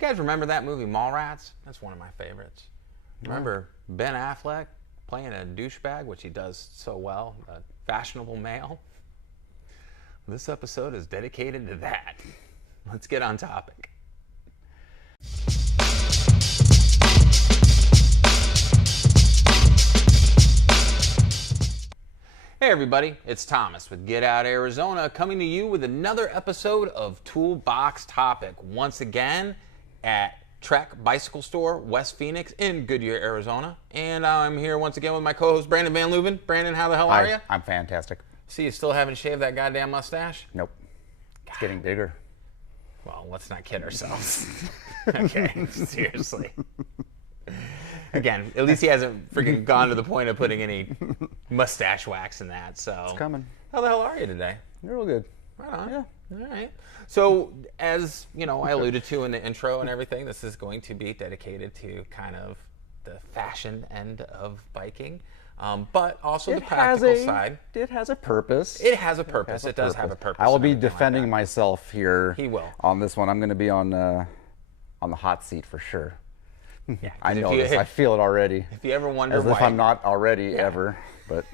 You guys remember that movie Mallrats? That's one of my favorites. Remember Ben Affleck playing a douchebag, which he does so well, a fashionable male? This episode is dedicated to that. Let's get on topic. Hey everybody, it's Thomas with Get Out Arizona coming to you with another episode of Toolbox Topic. Once again at Trek Bicycle Store, West Phoenix in Goodyear, Arizona. And I'm here once again with my co-host Brandon Van Leuven. Brandon, how the hell are you? I'm fantastic. See, you still haven't shaved that goddamn mustache? Nope. It's getting bigger. Well, let's not kid ourselves. Okay, seriously. Again, at least he hasn't freaking gone to the point of putting any mustache wax in that. So It's coming. How the hell are you today? Real good. Right on. Yeah. All right. So, as you know, I alluded to in the intro and everything, this is going to be dedicated to kind of the fashion end of biking, but also the practical side. It has a purpose. It has a purpose. It does have a purpose. I will be and everything like defending that. myself here. He will. On this one. I'm going to be on the hot seat for sure. Yeah, I know this. I feel it already. If you ever wonder As why, if I'm not already ever, but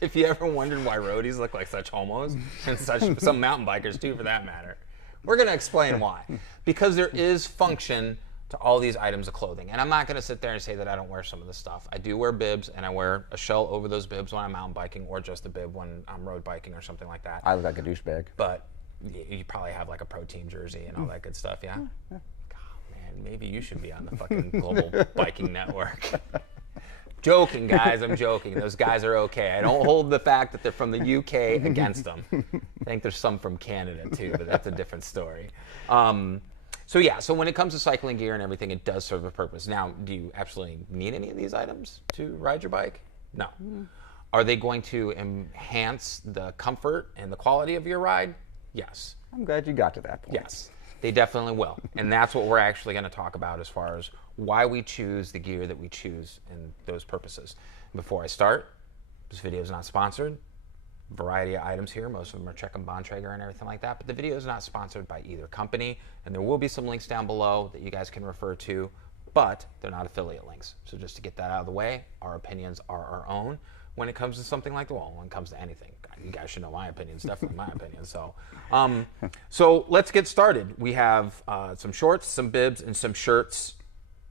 if you ever wondered why roadies look like such homos, and such some mountain bikers too, for that matter, we're going to explain why. Because there is function to all these items of clothing, and I'm not going to sit there and say that I don't wear some of this stuff. I do wear bibs, and I wear a shell over those bibs when I'm mountain biking, or just a bib when I'm road biking or something like that. I look like a douchebag. But you probably have like a protein jersey and all that good stuff, yeah? Yeah. Maybe you should be on the fucking Global Biking Network. Joking, guys. I'm joking. Those guys are okay. I don't hold the fact that they're from the UK against them. I think there's some from Canada too, but that's a different story. So when it comes to cycling gear and everything, it does serve a purpose. Now, do you absolutely need any of these items to ride your bike? No. Are they going to enhance the comfort and the quality of your ride? Yes. I'm glad you got to that point. Yes. They definitely will. And that's what we're actually going to talk about as far as why we choose the gear that we choose and those purposes. Before I start, this video is not sponsored. Variety of items here. Most of them are Trek and Bontrager and everything like that. But the video is not sponsored by either company. And there will be some links down below that you guys can refer to. But they're not affiliate links. So just to get that out of the way, our opinions are our own when it comes to something like, well, when it comes to anything. You guys should know my opinion. It's definitely my opinion. So let's get started. We have some shorts, some bibs, and some shirts,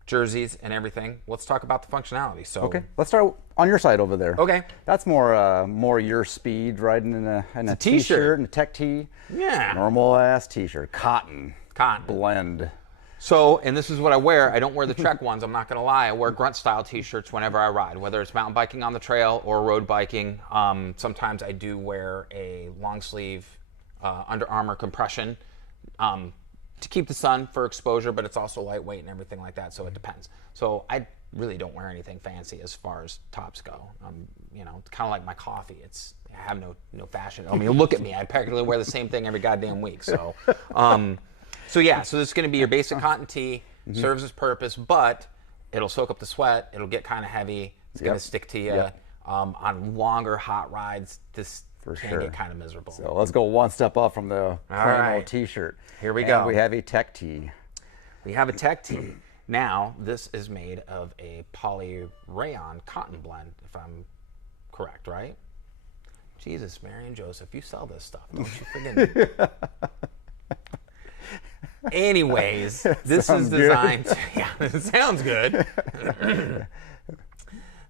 jerseys, and everything. Let's talk about the functionality. So Okay, let's start on your side over there. Okay. That's more your speed, riding in a t-shirt and a tech tee. Yeah. Normal ass t-shirt, cotton blend. So, and this is what I wear. I don't wear the Trek ones, I'm not going to lie. I wear grunt style t-shirts whenever I ride, whether it's mountain biking on the trail or road biking. Sometimes I do wear a long sleeve Under Armour compression to keep the sun for exposure, but it's also lightweight and everything like that, so it depends. So I really don't wear anything fancy as far as tops go. It's kind of like my coffee. I have no fashion. I mean, look at me. I practically wear the same thing every goddamn week. So, so this is going to be your basic cotton tee. Serves its purpose, but it'll soak up the sweat. It'll get kind of heavy. It's going to stick to you. On longer hot rides, this can get kind of miserable. So let's go one step up from the plain old t-shirt. Here we go. We have a tech tee. We have a tech tee. Now, this is made of a poly-rayon cotton blend, if I'm correct, right? Jesus, Mary and Joseph, you sell this stuff, don't you forget it. Anyways, this is designed to, it sounds good.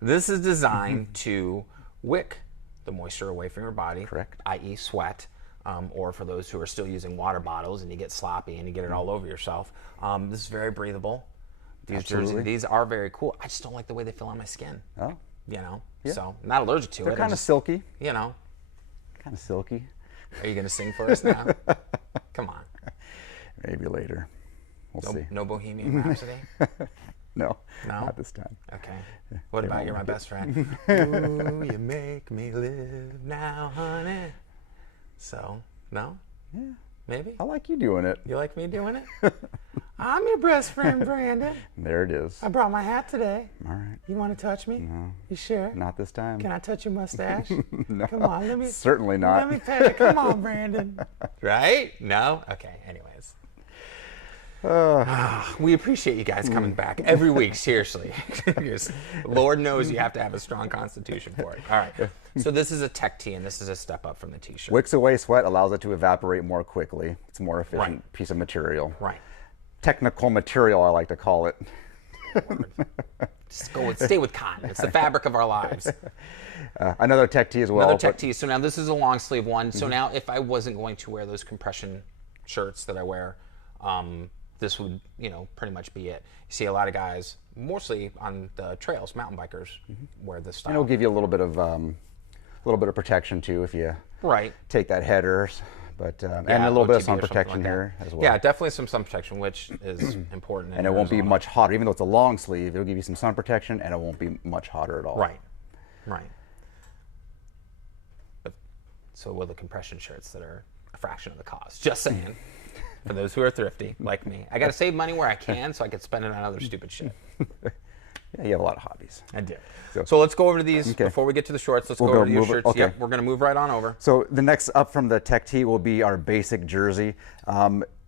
This is designed to wick the moisture away from your body, correct, i.e. sweat, or for those who are still using water bottles and you get sloppy and you get it all over yourself. This is very breathable. These jerseys, these are very cool. I just don't like the way they feel on my skin. Oh. So I'm not allergic to it. They're kind of silky. Kind of silky. Are you going to sing for us now? Come on. Maybe later. We'll see. No Bohemian Rhapsody? No, not this time. Okay. What about You're My Best Friend? Ooh, you make me live now, honey. So, no? Yeah. Maybe? I like you doing it. You like me doing it? I'm your best friend, Brandon. There it is. I brought my hat today. All right. You want to touch me? No. You sure? Not this time. Can I touch your mustache? No. Come on, let me. Certainly not. Let me pet it. Come on, Brandon. Right? No? Okay, anyways. We appreciate you guys coming back every week, seriously. Lord knows you have to have a strong constitution for it. All right. So this is a tech tee, and this is a step up from the t-shirt. Wicks away sweat, allows it to evaporate more quickly. It's a more efficient piece of material. Right. Technical material, I like to call it. Just stay with cotton. It's the fabric of our lives. Another tech tee as well. Another tech tee. So now this is a long sleeve one. So now if I wasn't going to wear those compression shirts that I wear, this would, pretty much be it. You see a lot of guys, mostly on the trails, mountain bikers, wear this style. And it'll give you a little bit of protection too if you take that header, but and a little bit of sun protection here as well. Yeah, definitely some sun protection, which is important. And it won't be much hotter, even though it's a long sleeve. It'll give you some sun protection, and it won't be much hotter at all. Right. But so will the compression shirts that are a fraction of the cost. Just saying. For those who are thrifty, like me. I got to save money where I can so I can spend it on other stupid shit. Yeah, you have a lot of hobbies. I do. So let's go over to these before we get to the shorts. Let's go over to your shirts. Okay. Yep, we're going to move right on over. So the next up from the tech tee will be our basic jersey.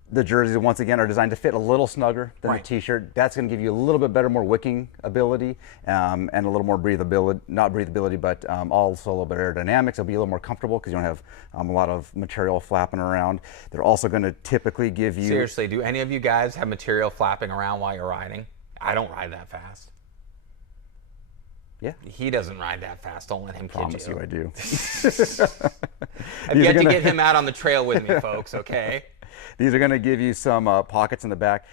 The jerseys, once again, are designed to fit a little snugger than the t-shirt. That's going to give you a little bit better, more wicking ability, and a little more breathability, not breathability, but also a little bit aerodynamics. It'll be a little more comfortable because you don't have a lot of material flapping around. They're also going to typically give you... Seriously, do any of you guys have material flapping around while you're riding? I don't ride that fast. Yeah. He doesn't ride that fast. Don't let him kid you. Promise you I do. I've yet to get him out on the trail with me, folks, okay? These are going to give you some pockets in the back.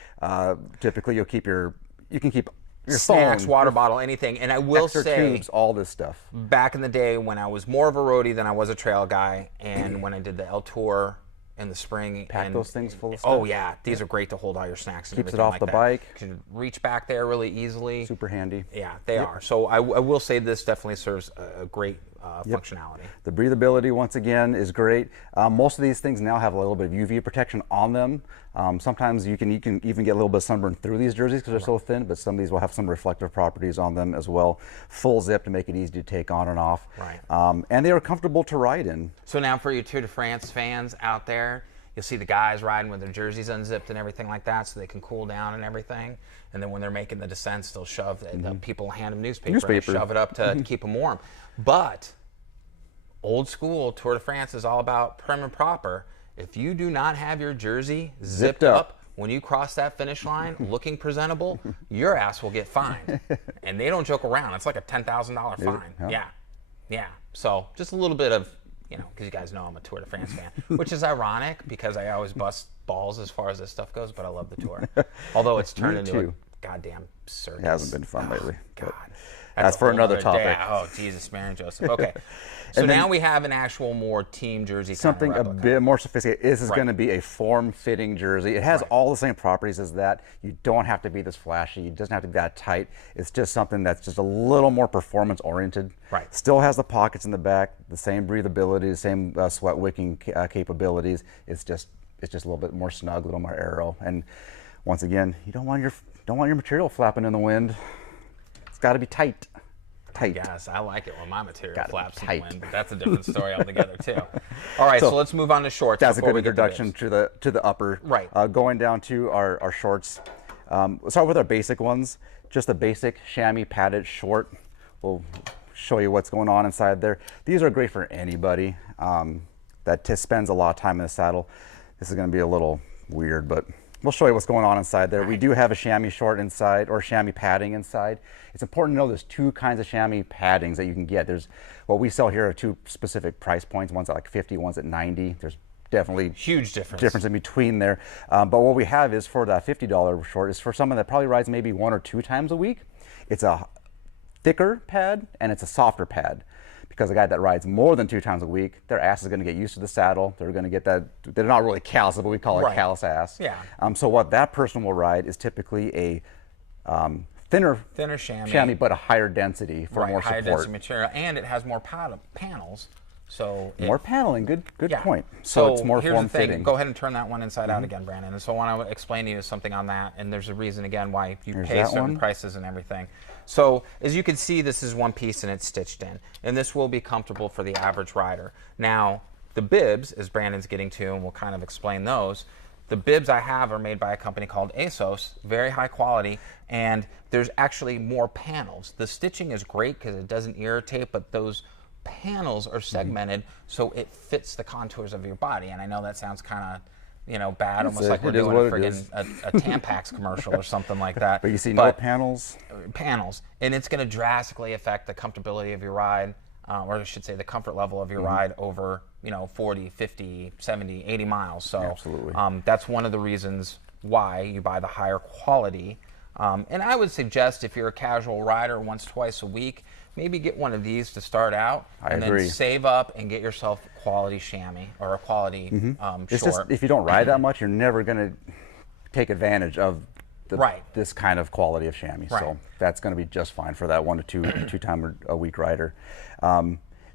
Typically, you can keep your snacks, phone, water bottle, anything. And I will extra say, tubes, all this stuff. Back in the day when I was more of a roadie than I was a trail guy, and when I did the L Tour in the spring, Pack those things full of stuff. Oh yeah, these are great to hold all your snacks. And Keeps it off the bike. You can reach back there really easily. Super handy. Yeah, they are. So I will say this definitely serves a great functionality. The breathability, once again, is great. Most of these things now have a little bit of UV protection on them. Sometimes you can even get a little bit of sunburn through these jerseys because they're so thin, but some of these will have some reflective properties on them as well. Full zip to make it easy to take on and off. Right. And they are comfortable to ride in. So now for you Tour de France fans out there, you'll see the guys riding with their jerseys unzipped and everything like that so they can cool down and everything. And then when they're making the descents, they'll shove, the people hand them newspaper. And shove it up to keep them warm. But old school Tour de France is all about prim and proper. If you do not have your jersey zipped up when you cross that finish line looking presentable, your ass will get fined. And they don't joke around. It's like a $10,000 fine. Yeah. So just a little bit of, because you guys know I'm a Tour de France fan, which is ironic because I always bust balls as far as this stuff goes, but I love the Tour. Although it's turned into a goddamn circus. It hasn't been fun lately. God. That's for another topic. Oh, Jesus, Mary and Joseph. Okay. So now we have an actual more team jersey. Something a bit more sophisticated. This is going to be a form-fitting jersey. It has all the same properties as that. You don't have to be this flashy. It doesn't have to be that tight. It's just something that's just a little more performance-oriented. Right. Still has the pockets in the back, the same breathability, the same sweat wicking capabilities. It's just a little bit more snug, a little more aero. And once again, you don't want your material flapping in the wind. It's got to be tight. Yes, I like it when my material flaps in the wind, but that's a different story altogether too. All right, so let's move on to shorts. That's a good introduction to the upper. Right. Going down to our shorts. We'll start with our basic ones. Just a basic chamois padded short. We'll show you what's going on inside there. These are great for anybody that spends a lot of time in the saddle. This is going to be a little weird, but we'll show you what's going on inside there. We do have a chamois short inside, or chamois padding inside. It's important to know there's two kinds of chamois paddings that you can get. There's what we sell here are two specific price points. One's at like 50, one's at 90. There's definitely huge difference in between there. But what we have is for that $50 short is for someone that probably rides maybe 1 or 2 times a week. It's a thicker pad and it's a softer pad. Because a guy that rides more than 2 times a week, their ass is going to get used to the saddle. They're going to get that. They're not really callous, but we call it callous ass. Yeah. So what that person will ride is typically a thinner chamois, but a higher density for more higher support. Density material, and it has more panels. So more paneling. Good point. So it's more here's the thing. form-fitting. Go ahead and turn that one inside out again, Brandon. And so I want to explain to you something on that, and there's a reason again why you pay certain prices and everything. So as you can see, this is one piece and it's stitched in, and this will be comfortable for the average rider. Now the bibs, as Brandon's getting to, and we'll kind of explain those. The bibs I have are made by a company called ASOS, very high quality, and there's actually more panels. The stitching is great because it doesn't irritate, but those panels are segmented so it fits the contours of your body. And I know that sounds kind of, you know, bad, almost like we're doing a Tampax commercial or something like that. But you see no panels? Panels. And it's going to drastically affect the comfortability of your ride, or I should say the comfort level of your ride over, you know, 40, 50, 70, 80 miles. So absolutely. That's one of the reasons why you buy the higher quality. And I would suggest if you're a casual rider once, twice a week, maybe get one of these to start out, and then save up and get yourself quality chamois or a quality It's short. just, if you don't ride that much, you're never going to take advantage of this kind of quality of chamois. So that's going to be just fine for that 1 to 2 time a week rider.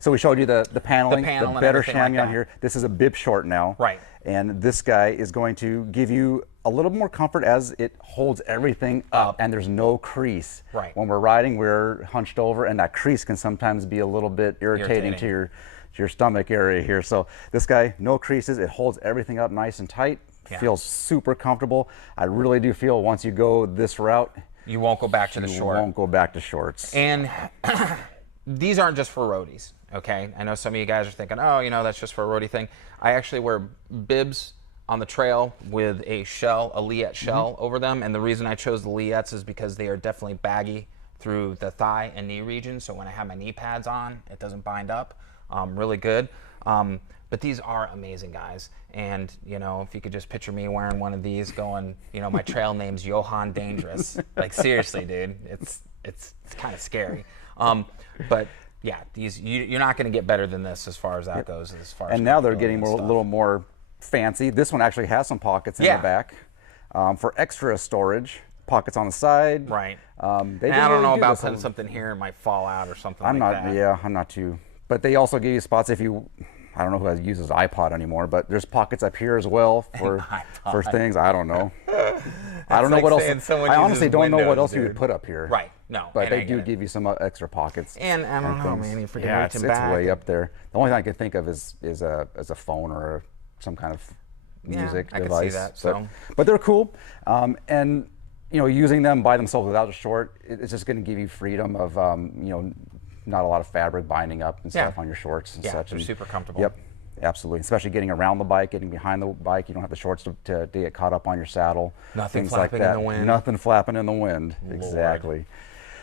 So we showed you the paneling, the better chamois on here. This is a bib short now. Right. And this guy is going to give you a little more comfort as it holds everything up and there's no crease. Right. When we're riding, we're hunched over, and that crease can sometimes be a little bit irritating. to your stomach area here. So this guy, no creases, it holds everything up nice and tight. Feels super comfortable. I really do feel once you go this route, you won't go back to the short. You won't go back to shorts. And these aren't just for roadies, okay? I know some of you guys are thinking, oh, you know, that's just for a roadie thing. I actually wear bibs on the trail with a shell, a Liette shell over them. And the reason I chose the Liettes is because they are definitely baggy through the thigh and knee region. So when I have my knee pads on, it doesn't bind up. Really good. But these are amazing, guys. And, you know, if you could just picture me wearing one of these going, you know, my trail name's Johan Dangerous. Like, seriously, dude, it's kind of scary. But yeah, these you're not going to get better than this as far as that goes. As far as now they're getting a little more fancy. This one actually has some pockets in the back for extra storage. Pockets on the side. Right. I don't know about putting something here; it might fall out or something. I'm not too. But they also give you spots if you. I don't know who uses iPod anymore, but there's pockets up here as well for things. I don't know. I don't know what else. I honestly don't know what else you would put up here. Right. No. But they do give you some extra pockets. And I don't know, man. You forget it's way up there. The only thing I can think of is a phone or some kind of music device. I can see that. So, but they're cool, and you know, using them by themselves without a short, it's just going to give you freedom of you know, not a lot of fabric binding up and stuff on your shorts and such. They're super comfortable. Yep, absolutely. Especially getting around the bike, getting behind the bike. You don't have the shorts to get caught up on your saddle. Nothing flapping in the wind. Nothing flapping in the wind. Lord. Exactly.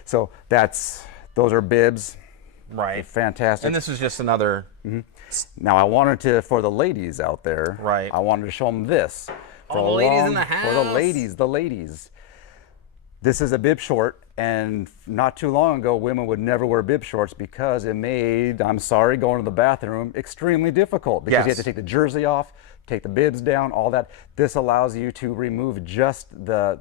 So those are bibs. Right. They're fantastic. And this is just another. Now I wanted to, for the ladies out there. Right. I wanted to show them this. For the ladies in the house. For the ladies. This is a bib short, and not too long ago, women would never wear bib shorts because it made, I'm sorry, going to the bathroom extremely difficult because you have to take the jersey off, take the bibs down, all that. This allows you to remove just the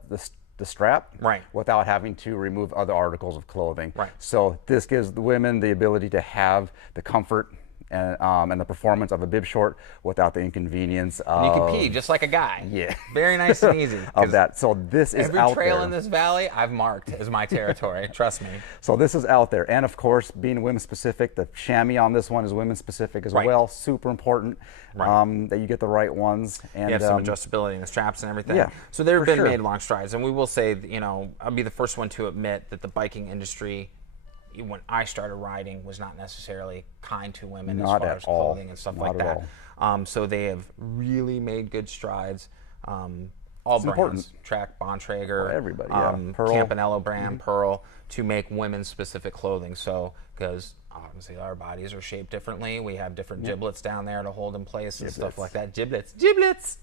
strap without having to remove other articles of clothing. Right. So this gives the women the ability to have the comfort and the performance of a bib short without the inconvenience of... And you can pee just like a guy. Yeah. Very nice and easy. Of that. So this is out there. Every trail in this valley I've marked as my territory. Trust me. So this is out there. And of course, being women specific, the chamois on this one is women specific as well. Super important that you get the right ones. And you have some adjustability in the straps and everything. Yeah, so they've been made long strides. And we will say, you know, I'll be the first one to admit that the biking industry, when I started riding, was not necessarily kind to women as far as clothing and stuff like that. So they have really made good strides. All brands, Trek, Bontrager, everybody, Pearl. Campanello brand, Pearl, to make women-specific clothing. So, because obviously our bodies are shaped differently, we have different giblets down there to hold in place and stuff like that. Giblets.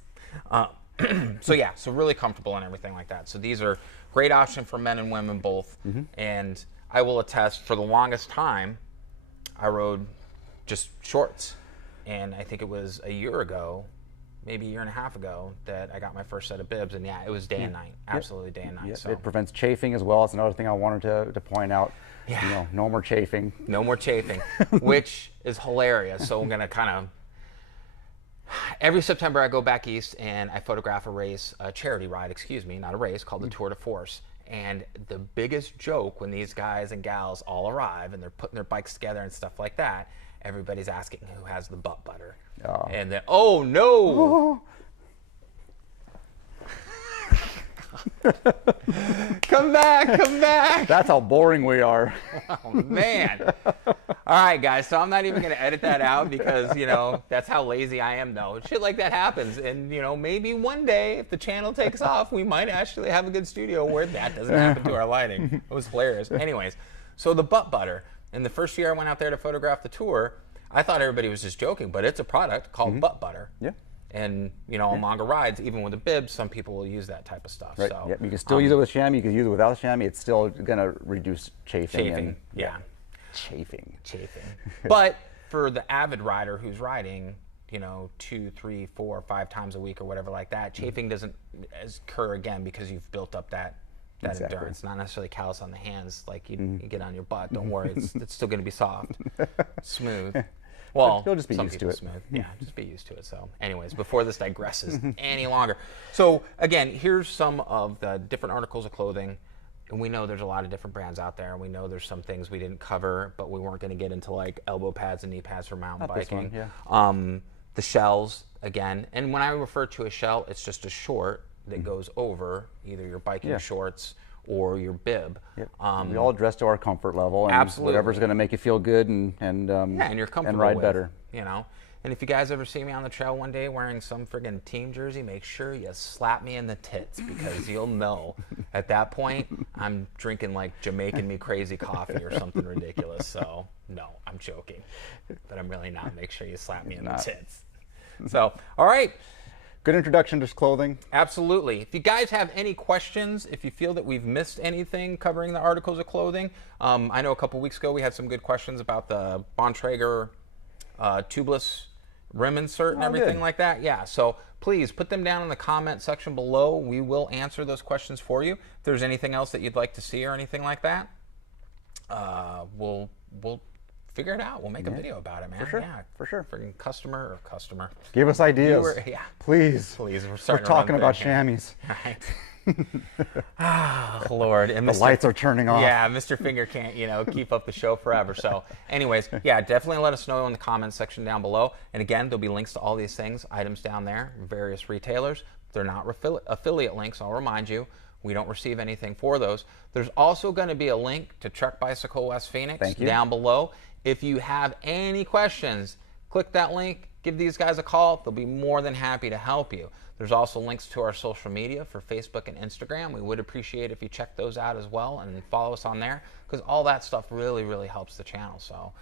So yeah, so really comfortable and everything like that. So these are great option for men and women both. And I will attest, for the longest time, I rode just shorts. And I think it was a year ago, maybe a year and a half ago, that I got my first set of bibs. And yeah, it was day and night, absolutely day and night. So. It prevents chafing as well. It's another thing I wanted to point out. You know, no more chafing. No more chafing, which is hilarious. So I'm going to kind of, every September I go back east and I photograph a charity ride, not a race, called the Tour de Force. And the biggest joke when these guys and gals all arrive and they're putting their bikes together and stuff like that, everybody's asking who has the butt butter. And then, oh no! Come back, come back. That's how boring we are. Oh, man. All right, guys, so I'm not even going to edit that out because, you know, that's how lazy I am, though. Shit like that happens. And, you know, maybe one day, if the channel takes off, we might actually have a good studio where that doesn't happen to our lighting. It was hilarious. Anyways, so the butt butter. And the first year I went out there to photograph the tour, I thought everybody was just joking, but it's a product called butt butter. Yeah. And, you know, on longer rides, even with a bib, some people will use that type of stuff. Right. So, Yep. You can still use it with chamois. You can use it without chamois. It's still going to reduce chafing. chafing. Yeah. Chafing. Chafing. But for the avid rider who's riding, you know, 2, 3, 4, 5 times a week or whatever like that, chafing doesn't occur again because you've built up that Exactly. endurance. Not necessarily callus on the hands like you get on your butt. Don't worry, it's still going to be soft, smooth. Well, you'll just be some used to people it. smooth. Yeah, just be used to it. So, anyways, before this digresses any longer. So, again, here's some of the different articles of clothing. And we know there's a lot of different brands out there. And we know there's some things we didn't cover, but we weren't going to get into like elbow pads and knee pads for mountain Not this biking. one, yeah. The shells, again. And when I refer to a shell, it's just a short that goes over either your biking shorts or your bib. Yep. We all dress to our comfort level, and whatever's going to make you feel good and you're comfortable and ride with, better. You know. And if you guys ever see me on the trail one day wearing some friggin' team jersey, make sure you slap me in the tits because you'll know at that point I'm drinking like Jamaican me crazy coffee or something ridiculous. So no, I'm joking, but I'm really not. Make sure you slap me in the tits. So all right. Good introduction to clothing. Absolutely. If you guys have any questions, if you feel that we've missed anything covering the articles of clothing, I know a couple weeks ago we had some good questions about the Bontrager tubeless rim insert and everything like that. Yeah, so please put them down in the comment section below. We will answer those questions for you. If there's anything else that you'd like to see or anything like that, we'll figure it out. We'll make a video about it, man. For sure. Yeah, for sure. Freaking customer. Give us ideas. Yeah. Please. Please. We're talking about chamois. Right. Oh, Lord. And The lights are turning off. Yeah, Mr. Finger can't, you know, keep up the show forever. So anyways, yeah, definitely let us know in the comments section down below. And again, there'll be links to all these things, items down there, various retailers. They're not affiliate links, I'll remind you. We don't receive anything for those. There's also going to be a link to Trek Bicycle West Phoenix down below. If you have any questions, click that link, give these guys a call. They'll be more than happy to help you. There's also links to our social media for Facebook and Instagram. We would appreciate if you check those out as well and follow us on there because all that stuff really, really helps the channel. So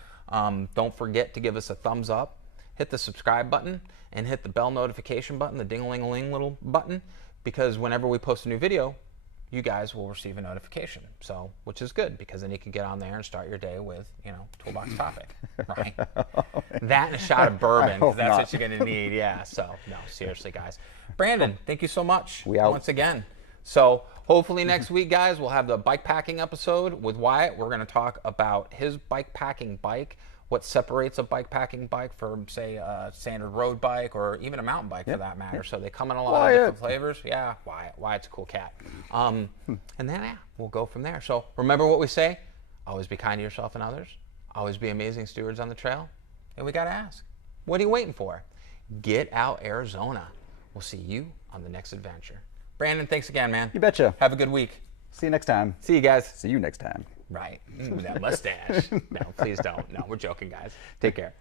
don't forget to give us a thumbs up, hit the subscribe button, and hit the bell notification button, the ding-a-ling-a-ling little button, because whenever we post a new video, you guys will receive a notification. So, which is good because then you can get on there and start your day with, you know, toolbox topic, right? That and a shot of bourbon, because that's what you're gonna need. Yeah. So, no, seriously, guys. Brandon, thank you so much once again. So, hopefully next week, guys, we'll have the bike packing episode with Wyatt. We're gonna talk about his bike packing bike, what separates a bike packing bike from, say, a standard road bike or even a mountain bike for that matter. So they come in a lot of different flavors. Yeah, Wyatt's a cool cat. And then, yeah, we'll go from there. So remember what we say, always be kind to yourself and others. Always be amazing stewards on the trail. And we got to ask, what are you waiting for? Get out Arizona. We'll see you on the next adventure. Brandon, thanks again, man. You betcha. Have a good week. See you next time. See you guys. See you next time. Right. That mustache. No, please don't. No, we're joking, guys. Take care.